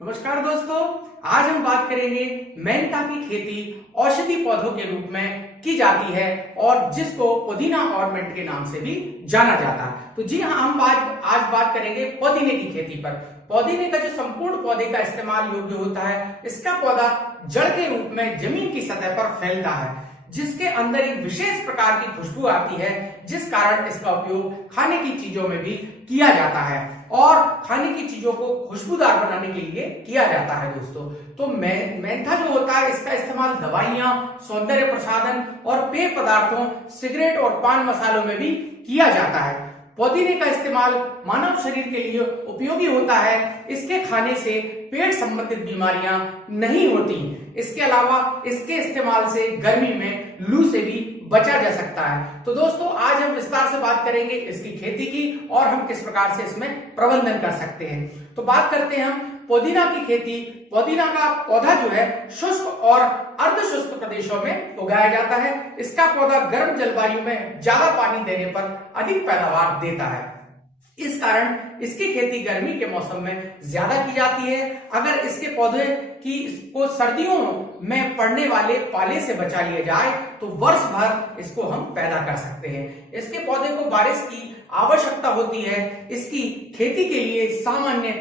नमस्कार दोस्तों, आज हम बात करेंगे मेंथा की खेती औषधि पौधों के रूप में की जाती है और जिसको पुदीना ऑर्नामेंट के नाम से भी जाना जाता है। तो जी हाँ, हम आज बात करेंगे पुदीने की खेती पर। पुदीने का जो संपूर्ण पौधे का इस्तेमाल योग्य होता है, इसका पौधा जड़ के रूप में जमीन की सतह पर फैलता है, जिसके अंदर एक विशेष प्रकार की खुशबू आती है, जिस कारण इसका उपयोग खाने की चीजों में भी किया जाता है और खाने की चीजों को खुशबूदार बनाने के लिए किया जाता है दोस्तों। तो मेंथा जो होता है, इसका इस्तेमाल दवाइयां, सौंदर्य प्रसाधन और पेय पदार्थों, सिगरेट और पान मसालों में भी किया जाता है। पुदीने का इस्तेमाल मानव शरीर के लिए उपयोगी होता है। इसके खाने से पेट संबंधित बीमारियां नहीं होती। इसके अलावा इसके इस्तेमाल से गर्मी में लू से भी बचा जा सकता है। तो दोस्तों, आज हम विस्तार से बात करेंगे इसकी खेती की और हम किस प्रकार से इसमें प्रबंधन कर सकते हैं। तो बात करते हैं हम पुदीना की खेती। पुदीना का पौधा जो है शुष्क और अर्ध शुष्क प्रदेशों में उगाया जाता है। इसका पौधा गर्म जलवायु में ज्यादा पानी देने पर अधिक पैदावार देता है। इस कारण इसकी खेती गर्मी के मौसम में ज्यादा की जाती है। अगर इसके पौधे को सर्दियों में पड़ने वाले पाले से बचा लिया जाए तो वर्ष भर इसको हम पैदा कर सकते हैं। इसके पौधे को बारिश की आवश्यकता होती है। इसकी खेती के लिए सामान्य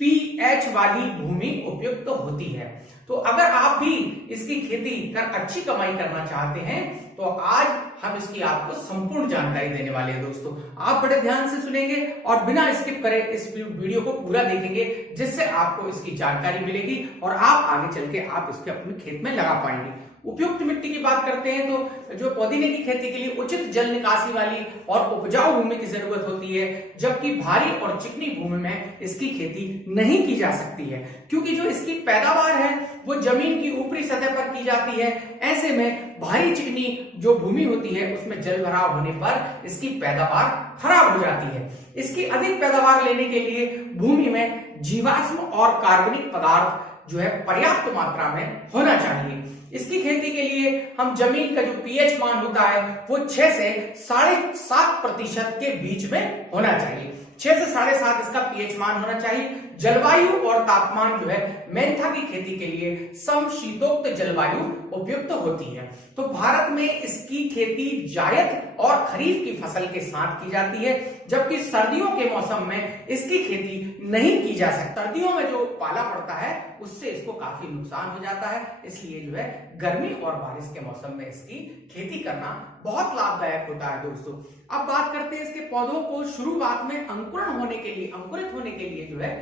पीएच वाली भूमि उपयुक्त होती है। तो अगर आप भी इसकी खेती कर अच्छी कमाई करना चाहते हैं तो आज हम इसकी आपको संपूर्ण जानकारी देने वाले हैं दोस्तों। आप बड़े ध्यान से सुनेंगे और बिना स्किप करे इस वीडियो को पूरा देखेंगे, जिससे आपको इसकी जानकारी मिलेगी और आप आगे चल के आप इसके अपने खेत में लगा पाएंगे। उपयुक्त मिट्टी की बात करते हैं तो जो पुदीने की खेती के लिए उचित जल निकासी वाली और उपजाऊ भूमि की जरूरत होती है, जबकि भारी और चिकनी भूमि में इसकी खेती नहीं की जा सकती है, क्योंकि जो इसकी पैदावार है वो जमीन की ऊपरी सतह पर की जाती है। ऐसे में भारी चिकनी जो भूमि होती है उसमें जल भराव होने पर इसकी पैदावार खराब हो जाती है। इसकी अधिक पैदावार लेने के लिए भूमि में जीवाश्म और कार्बनिक पदार्थ जो है पर्याप्त मात्रा में होना चाहिए। इसकी खेती के लिए हम जमीन का जो पीएच मान होता है वो 6 से 7.5% के बीच में होना चाहिए। 6 से 7.5 इसका पीएच मान होना चाहिए। जलवायु और तापमान जो है मेंथा की खेती के लिए समशीतोक्त जलवायु उपयुक्त होती है। तो भारत में इसकी खेती जायद और खरीफ की फसल के साथ की जाती है, जबकि सर्दियों के मौसम में इसकी खेती नहीं की जा सकती। सर्दियों में जो पाला पड़ता है उससे इसको काफी नुकसान हो जाता है, इसलिए जो है गर्मी और बारिश के मौसम में इसकी खेती करना बहुत लाभदायक होता है दोस्तों। अब बात करते हैं इसके पौधों को शुरुआत में अंकुरित होने के लिए जो है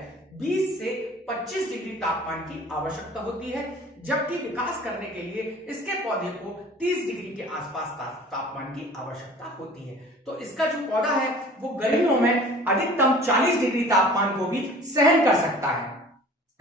20 से 25 डिग्री तापमान की आवश्यकता होती है, जबकि विकास करने के लिए इसके पौधे को 30 डिग्री के आसपास तापमान की आवश्यकता होती है। तो इसका जो पौधा है वो गर्मियों में अधिकतम 40 डिग्री तापमान को भी सहन कर सकता है।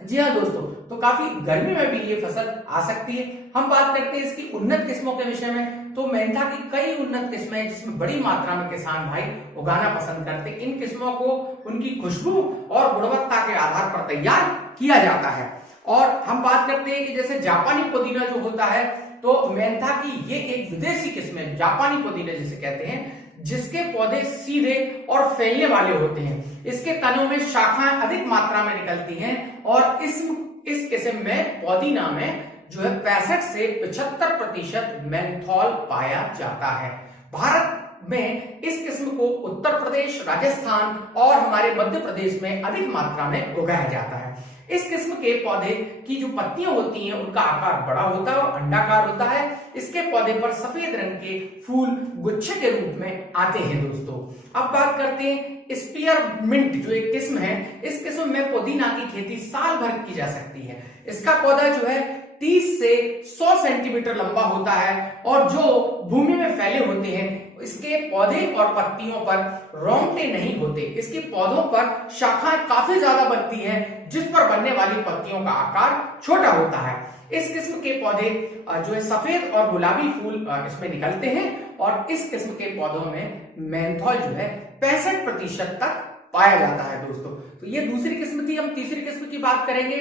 जी हाँ दोस्तों, तो काफी गर्मी में भी ये फसल आ सकती है। हम बात करते हैं इसकी उन्नत किस्मों के विषय में। तो मेंथा की कई उन्नत किस्में हैं जिसमें बड़ी मात्रा में किसान भाई उगाना पसंद करते हैं। इन किस्मों को उनकी खुशबू और गुणवत्ता के आधार पर तैयार किया जाता है। और हम बात करते हैं कि जैसे जापानी पुदीना जो होता है, तो मेंथा की ये एक विदेशी किस्म है, जापानी पुदीना जिसे कहते हैं, जिसके पौधे सीधे और फैलने वाले होते हैं। इसके तनों में शाखाएं अधिक मात्रा में निकलती हैं और इस किस्म में पुदीना में जो है 65 से 75% मेंथॉल पाया जाता है। भारत में इस किस्म को उत्तर प्रदेश, राजस्थान और हमारे मध्य प्रदेश में अधिक मात्रा में उगाया जाता है। इस किस्म के पौधे की जो पत्तियां होती हैं उनका आकार बड़ा होता है और अंडाकार होता है। इसके पौधे पर सफेद रंग के फूल गुच्छे के रूप में आते हैं दोस्तों। अब बात करते हैं स्पीयरमिंट जो एक किस्म है। इस किस्म में पुदीना की खेती साल भर की जा सकती है। इसका पौधा जो है 30 से 100 सेंटीमीटर लंबा होता है और जो भूमि में फैले होते हैं इसके पौधे और पत्तियों पर रोंगटे नहीं होते। इसके पौधों पर शाखाएं काफी ज्यादा बनती हैं, जिस पर बनने वाली पत्तियों का आकार छोटा होता है। इस किस्म के पौधे जो है सफेद और गुलाबी फूल इसमें निकलते हैं और इस किस्म के पौधों में मेंथॉल जो है 65% तक पाया जाता है दोस्तों। तो ये दूसरी किस्म थी। हम तीसरी किस्म की बात करेंगे,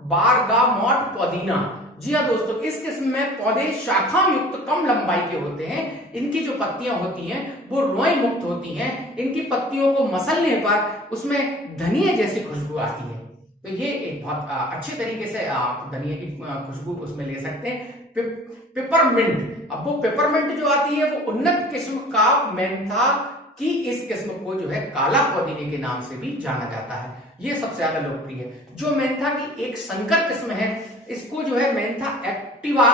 बारगामोट पुदीना। जी हाँ दोस्तों, इस किस्म में पौधे शाखा युक्त कम लंबाई के होते हैं। इनकी जो पत्तियां होती हैं वो रोए मुक्त होती हैं। इनकी पत्तियों को मसलने पर उसमें धनिया जैसी खुशबू आती है। तो ये एक बहुत अच्छे तरीके से आप धनिया की खुशबू उसमें ले सकते हैं। पेपरमिंट, अब वो पेपरमिंट जो आती है वो उन्नत किस्म का मेंथा की इस किस्म को जो है काला पुदीने के नाम से भी जाना जाता है। ये सबसे ज्यादा लोकप्रिय है। जो मेंथा की एक संकर किस्म है, इसको जो है मेंथा एक्टिवा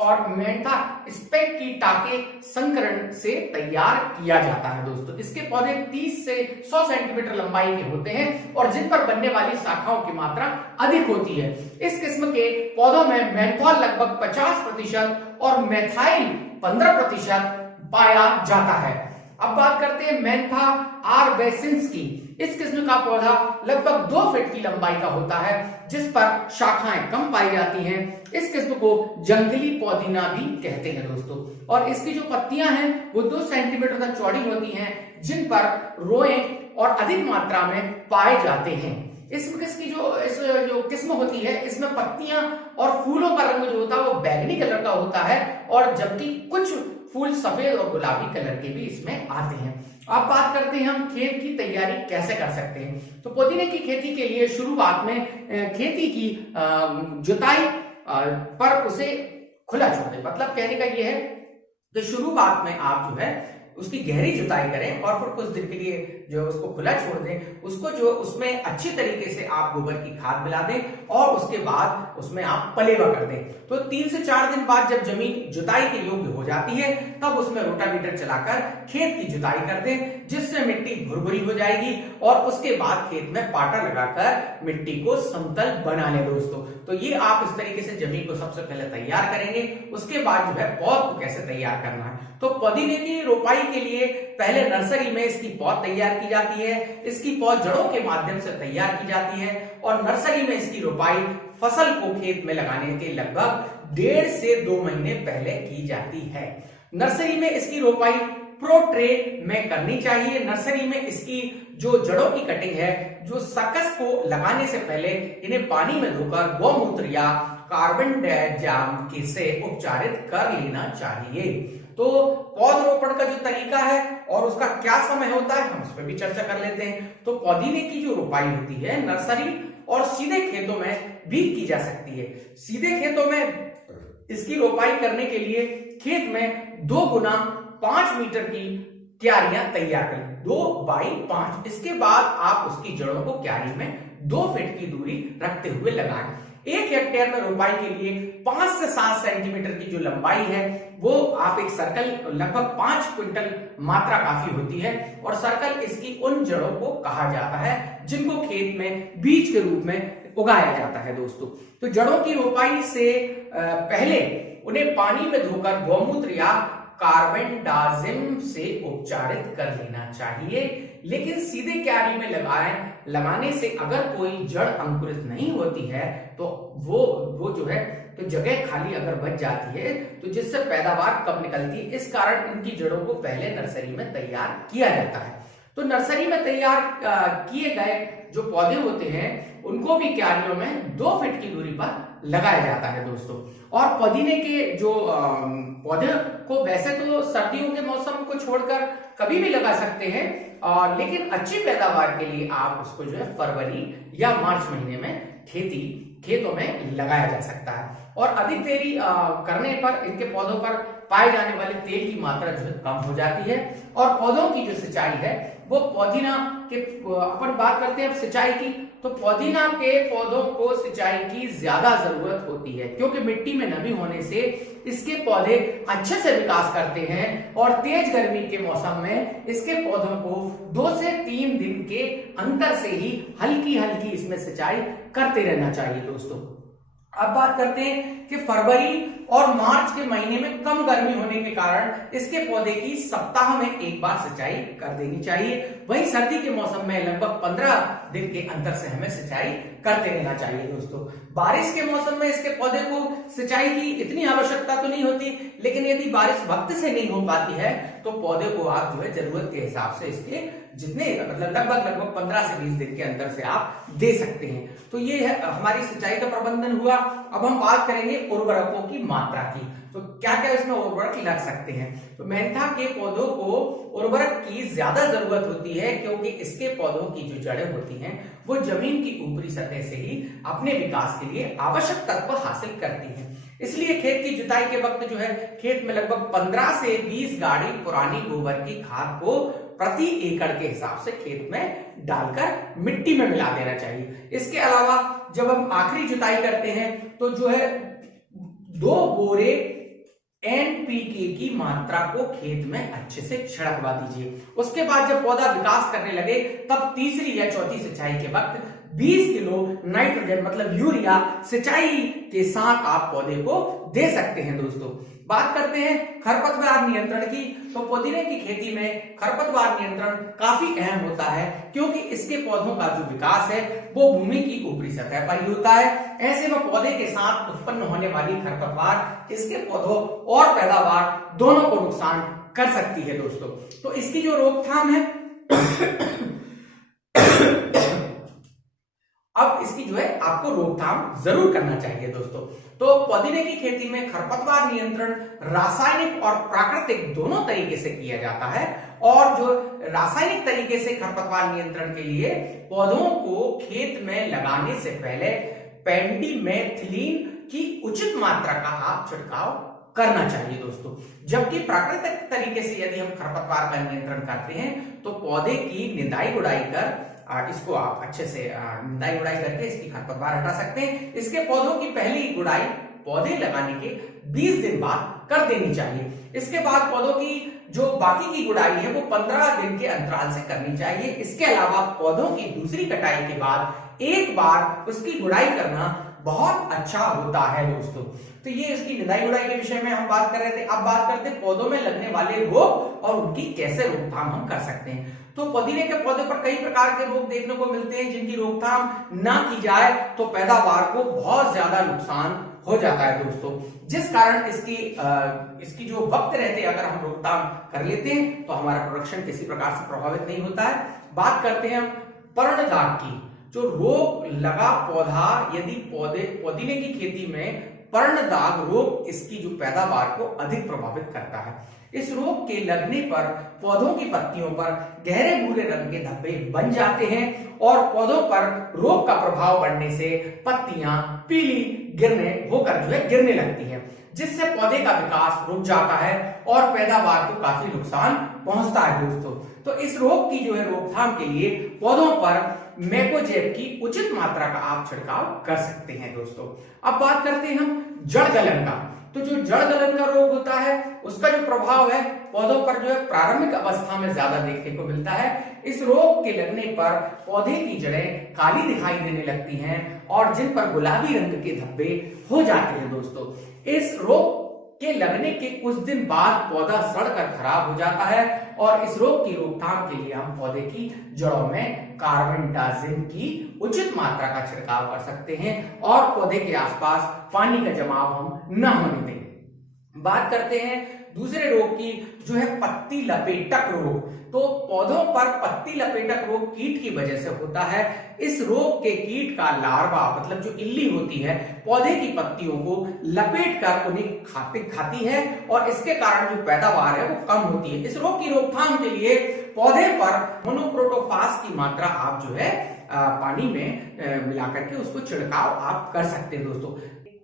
और मेंथा स्पेक्टिटा के संकरण से तैयार किया जाता है दोस्तों। इसके पौधे 30 से 100 सेंटीमीटर लंबाई के होते हैं और जिन पर बनने वाली शाखाओं की मात्रा अधिक होती है। इस किस्म के पौधों में मेंथॉल लगभग 50% और मेथाइल 15% पाया जाता है। अब बात करते हैं मेंथा आर्बेसिंस की। इस किस्म का पौधा लगभग 2 फीट की लंबाई का होता है, जिस पर शाखाएं कम पाई जाती हैं। इस किस्म को जंगली पुदीना भी कहते हैं दोस्तों। और इसकी जो पत्तियां हैं वो 2 सेंटीमीटर तक चौड़ी होती हैं, जिन पर रोए और अधिक मात्रा में पाए जाते हैं। इसकी जो किस्म होती है, इसमें पत्तियां और फूलों का रंग जो होता है वो बैंगनी कलर का होता है, और जबकि कुछ फूल सफेद और गुलाबी कलर के भी इसमें आते हैं। अब बात करते हैं हम खेत की तैयारी कैसे कर सकते हैं। तो पुदीने की खेती के लिए शुरुआत में खेती की जुताई पर उसे खुला छोड़ दें। मतलब कहने का यह है कि शुरुआत में आप जो है उसकी गहरी जुताई करें और फिर कुछ दिन के लिए जो उसको खुला छोड़ दें। उसको जो उसमें अच्छी तरीके से आप गोबर की खाद मिला दें और उसके बाद उसमें आप पलेवा कर दें। तो 3 से 4 दिन बाद जब जमीन जुताई के योग्य हो जाती है, तब उसमें रोटावीटर चलाकर खेत की जुताई कर दें, जिससे मिट्टी भुरभुरी हो जाएगी। और उसके बाद खेत में पाटा लगाकर मिट्टी को समतल बना लें दोस्तों। तो ये आप इस तरीके से जमीन को सबसे पहले तैयार करेंगे। उसके बाद जो है पौध को कैसे तैयार करना है। तो पुदीने की रोपाई के लिए पहले नर्सरी में इसकी पौध तैयार की जाती है। इसकी पौध जड़ों के माध्यम से तैयार की जाती है और नर्सरी में इसकी रोपाई फसल को खेत में लगाने के लगभग 1.5 से 2 महीने पहले की जाती है। नर्सरी में इसकी रोपाई प्रो ट्रे में करनी चाहिए। नर्सरी में इसकी जो जड़ों की कटिंग है, जो सकस को लगाने से पहले इन्हें पानी में धोकर गौमूत्र या कार्बन डाइऑक्साइड से उपचारित कर लेना चाहिए। तो पौधरोपण का जो तरीका है और उसका क्या समय होता है, हम उस पर भी चर्चा कर लेते हैं। तो पुदीने की जो रोपाई होती है नर्सरी और सीधे खेतों में भी की जा सकती है। सीधे खेतों में इसकी रोपाई करने के लिए खेत में 2 गुना 5 मीटर की क्यारियां तैयार करें, 2 बाई 5। इसके बाद आप उसकी जड़ों को क्यारी में 2 फीट की दूरी रखते हुए लगाएं। 1 हेक्टेयर में रोपाई के लिए 5 से 7 सेंटीमीटर की जो लंबाई है वो आप एक सर्कल लगभग 5 क्विंटल मात्रा काफी होती है। और सर्कल इसकी उन जड़ों को कहा जाता है जिनको खेत में बीज के रूप में उगाया जाता है दोस्तों। तो जड़ों की रोपाई से पहले उन्हें पानी में धोकर गौमूत्र या कार्बन डाइऑक्साइड से उपचारित कर लेना चाहिए। लेकिन सीधे क्यारी में लगाने से अगर कोई जड़ अंकुरित नहीं होती है तो वो जो है तो जगह खाली अगर बच जाती है तो जिससे पैदावार कम निकलती है। इस कारण इनकी जड़ों को पहले नर्सरी में तैयार किया जाता है। तो नर्सरी में तैयार किए गए जो पौधे होते हैं उनको भी क्यारियों में 2 फीट की दूरी पर लगाया जाता है दोस्तों। और पुदीने के जो पौधे को वैसे तो सर्दियों के मौसम को छोड़कर कभी भी लगा सकते हैं, लेकिन अच्छी पैदावार के लिए आप उसको जो है फरवरी या मार्च महीने में खेतों में लगाया जा सकता है। और अधिक देरी करने पर इनके पौधों पर पाए जाने वाले तेल की मात्रा जो है कम हो जाती है। और पौधों की जो सिंचाई है वो पुदीना के अपन बात करते हैं अब सिंचाई की। तो पुदीना के पौधों को सिंचाई की ज्यादा जरूरत होती है, क्योंकि मिट्टी में नमी होने से इसके पौधे अच्छे से विकास करते हैं। और तेज गर्मी के मौसम में इसके पौधों को 2 से 3 दिन के अंतर से ही हल्की हल्की इसमें सिंचाई करते रहना चाहिए दोस्तों। अब बात करते हैं कि फरवरी और मार्च के महीने में कम गर्मी होने के कारण इसके पौधे की सप्ताह में 1 बार सिंचाई कर देनी चाहिए। वहीं सर्दी के मौसम में लगभग 15 दिन के अंतर से हमें सिंचाई करते रहना चाहिए दोस्तों। बारिश के मौसम में इसके पौधे को सिंचाई की इतनी आवश्यकता तो नहीं होती, लेकिन यदि बारिश वक्त से नहीं हो पाती है तो पौधे को आप जो है जरूरत के हिसाब से इसके जितने मतलब लगभग 15 से 20 दिन के अंतर से आप दे सकते हैं। तो ये है हमारी सिंचाई का प्रबंधन हुआ। अब हम बात करेंगे उर्वरकों की मात्रा की। तो क्या क्या इसमें उर्वरक लग सकते हैं? तो मेंथा के पौधों को उर्वरक की ज्यादा जरूरत होती है, क्योंकि इसके पौधों की जो जड़ें होती हैं वो जमीन की ऊपरी सतह से ही अपने विकास के लिए आवश्यक तत्व हासिल करती हैं। इसलिए खेत की जुताई के वक्त जो है खेत में लगभग 15 से 20 गाड़ी पुरानी गोबर की खाद को प्रति एकड़ के हिसाब से खेत में डालकर मिट्टी में मिला देना चाहिए। इसके अलावा जब हम आखिरी जुताई करते हैं तो जो है 2 बोरे NPK की मात्रा को खेत में अच्छे से छिड़कवा दीजिए। उसके बाद जब पौधा विकास करने लगे तब तीसरी या चौथी सिंचाई के वक्त 20 किलो नाइट्रोजन मतलब यूरिया सिंचाई के साथ आप पौधे को दे सकते हैं। दोस्तों बात करते हैं खरपतवार नियंत्रण की। तो पुदीने की खेती में खरपतवार नियंत्रण काफी अहम होता है, क्योंकि इसके पौधों का जो विकास है वो भूमि की ऊपरी सतह पर ही होता है। ऐसे में पौधे के साथ उत्पन्न होने वाली खरपतवार इसके पौधों और पैदावार दोनों को नुकसान कर सकती है। दोस्तों तो इसकी जो रोकथाम है अब इसकी जो है आपको रोकथाम जरूर करना चाहिए। दोस्तों तो पुदीने की खेती में खरपतवार नियंत्रण रासायनिक और प्राकृतिक दोनों तरीके से किया जाता है। और जो रासायनिक तरीके से खरपतवार नियंत्रण के लिए पौधों को खेत में लगाने से पहले पेंडिमेथिलीन की उचित मात्रा का आप छिड़काव करना चाहिए। दोस्तों जबकि प्राकृतिक तरीके से यदि हम खरपतवार का नियंत्रण करते हैं तो पौधे की निदाई गुड़ाई कर इसको आप अच्छे से निदाई गुड़ाई करके इसकी खरपतवार हटा सकते हैं। इसके पौधों की पहली गुड़ाई पौधे लगाने के 20 दिन बाद कर देनी चाहिए। इसके बाद पौधों की जो बाकी की गुड़ाई है वो 15 दिन के अंतराल से करनी चाहिए। इसके अलावा पौधों की दूसरी कटाई के बाद एक बार उसकी गुड़ाई करना बहुत अच्छा होता है। दोस्तों तो ये इसकी निदाई गुड़ाई के विषय में हम बात कर रहे थे। अब बात करते हैं पौधों में लगने वाले रोग और उनकी कैसे रोकथाम हम कर सकते हैं। तो पुदीने के पौधे पर कई प्रकार के रोग देखने को मिलते हैं, जिनकी रोकथाम ना की जाए तो पैदावार को बहुत ज्यादा नुकसान हो जाता है। दोस्तों जिस कारण इसकी जो वक्त रहते अगर हम रोकथाम कर लेते हैं तो हमारा प्रोडक्शन किसी प्रकार से प्रभावित नहीं होता है। बात करते हैं हम पर्णदाग की। जो रोग लगा पौधा यदि पुदीने की खेती में पर्णदाग रोग इसकी जो पैदावार को अधिक प्रभावित करता है। इस रोग के लगने पर पौधों की पत्तियों पर गहरे भूरे रंग के धब्बे बन जाते हैं और पौधों पर रोग का प्रभाव बढ़ने से पत्तियां पीली गिरने लगती हैं, जिससे पौधे का विकास रुक जाता है और पैदावार को काफी नुकसान पहुंचता है। दोस्तों तो इस रोग की जो है रोकथाम के लिए पौधों पर मैकोजेब की उचित मात्रा का आप छिड़काव कर सकते हैं। दोस्तों अब बात करते हैं हम जड़ गलन का। तो जो जड़ गलन का रोग होता है उसका जो प्रभाव है पौधों पर जो है प्रारंभिक अवस्था में ज्यादा देखने को मिलता है। इस रोग के लगने पर पौधे की जड़ें काली दिखाई देने लगती हैं और जिन पर गुलाबी रंग के धब्बे हो जाते हैं। दोस्तों इस रोग के लगने के कुछ दिन बाद पौधा सड़कर खराब हो जाता है और इस रोग की रोकथाम के लिए हम पौधे की जड़ों में कार्बेंडाजिम की उचित मात्रा का छिड़काव कर सकते हैं और पौधे के आसपास पानी का जमाव हम न होने दें। बात करते हैं दूसरे रोग की, जो है पत्ती लपेटक रोग। तो पौधों पर पत्ती लपेटक रोग कीट की वजह से होता है। इस रोग के कीट का लार्वा मतलब जो इल्ली होती है पौधे की पत्तियों को लपेट कर उन्हें खाती है और इसके कारण जो पैदावार है वो कम होती है। इस रोग की रोकथाम के लिए पौधे पर मोनोक्रोटोफास की मात्रा आप जो है पानी में मिलाकर के उसको छिड़काव आप कर सकते हैं। दोस्तों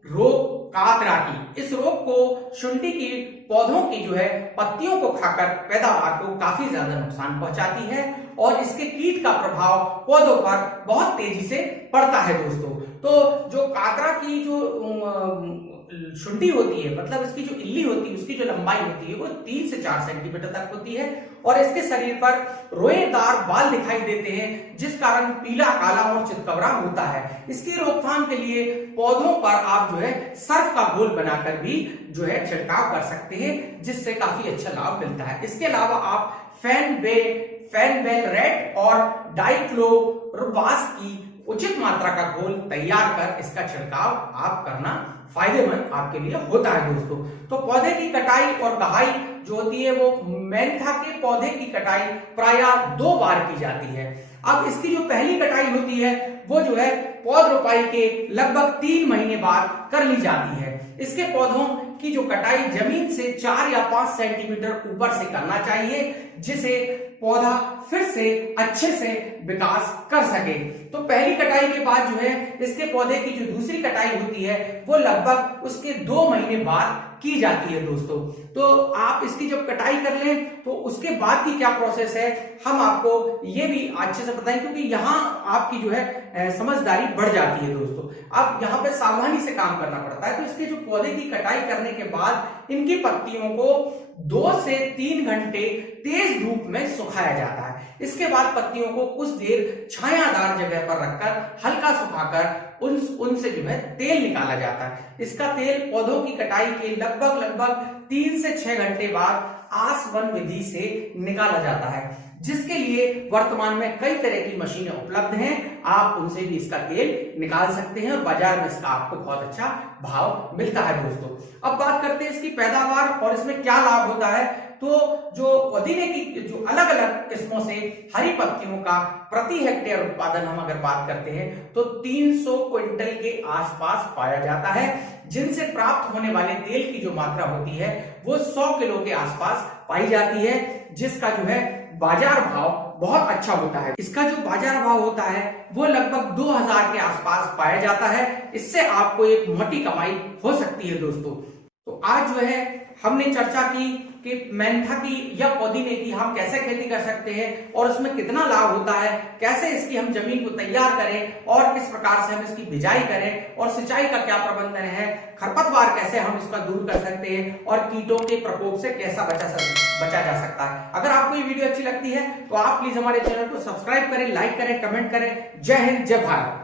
रोग कातरा की, इस रोग को शुंठी की पौधों की जो है पत्तियों को खाकर पैदावार को काफी ज्यादा नुकसान पहुंचाती है और इसके कीट का प्रभाव पौधों पर बहुत तेजी से पड़ता है। दोस्तों तो जो कातरा की जो शुंठी होती है मतलब इसकी जो इल्ली होती है उसकी जो लंबाई होती है वो 3 से 4 सेंटीमीटर तक होती है और इसके शरीर पर रोएदार बाल दिखाई देते हैं, जिस कारण पीला, काला और चितकबरा होता है। इसकी रोकथाम के लिए पौधों पर आप जो है सर्फ का घोल बनाकर भी जो है छिड़काव कर सकते हैं, जिससे काफी अच्छा लाभ मिलता है। इसके अलावा आप फेनबेलरेट और डाइक्लोरबास की उचित मात्रा का घोल तैयार कर इसका छिड़काव आप करना फायदेमंद आपके लिए होता है। दोस्तों तो पौधे की कटाई और बहाई जो होती है वो मेंथा के पौधे की कटाई प्रायः 2 बार की जाती है अब इसकी जो पहली कटाई होती है वो जो है पौध रोपाई के लगभग 3 महीने बाद कर ली जाती है। इसके पौधों की जो कटाई जमीन से 4 या 5 सेंटीमीटर ऊपर से करना चाहिए, जिसे पौधा फिर से अच्छे से विकास कर सके। तो पहली कटाई के बाद जो है इसके पौधे की जो दूसरी कटाई होती है वो लगभग उसके 2 महीने बाद की जाती है दोस्तों। तो आप इसकी जब कटाई कर लें तो उसके बाद की क्या प्रोसेस है हम आपको ये भी अच्छे से बताएं, क्योंकि यहाँ आपकी जो है समझदारी बढ़ जाती है दोस्तों। अब यहाँ पे सावधानी से काम करना पड़ता है। तो इसके जो पौधे की कटाई करने के बाद इनकी पत्तियों को 2 से 3 घंटे तेज धूप में सुखाया जाता है। इसके बाद पत्तियों को कुछ देर छायादार जगह पर रखकर हल्का सुखाकर उनसे जो है तेल निकाला जाता है। इसका तेल पौधों की कटाई के लगभग 3 से 6 घंटे बाद आसवन विधि से निकाला जाता है, जिसके लिए वर्तमान में कई तरह की मशीनें उपलब्ध हैं। आप उनसे भी इसका तेल निकाल सकते हैं और बाजार में इसका आपको बहुत अच्छा भाव मिलता है दोस्तों। अब बात करते हैं इसकी पैदावार और इसमें क्या लाभ होता है। तो जो पुदीने की जो अलग अलग किस्मों से हरी पत्तियों का प्रति हेक्टेयर उत्पादन हम अगर बात करते हैं तो 300 क्विंटल के आसपास पाया जाता है, जिनसे प्राप्त होने वाले तेल की जो मात्रा होती है वो 100 किलो के आसपास पाई जाती है, जिसका जो है बाजार भाव बहुत अच्छा होता है। इसका जो बाजार भाव होता है वो लगभग 2000 के आसपास पाया जाता है। इससे आपको एक मोटी कमाई हो सकती है दोस्तों। तो आज जो है हमने चर्चा की कि मेंथा की या पुदीने की हम कैसे खेती कर सकते हैं और उसमें कितना लाभ होता है, कैसे इसकी हम जमीन को तैयार करें और किस प्रकार से हम इसकी बिजाई करें और सिंचाई का क्या प्रबंधन है, खरपतवार कैसे हम इसका दूर कर सकते हैं और कीटों के प्रकोप से कैसा बचा जा सकता है। अगर आपको ये वीडियो अच्छी लगती है तो आप प्लीज हमारे चैनल को सब्सक्राइब करें, लाइक करें, कमेंट करें। जय हिंद, जय भारत।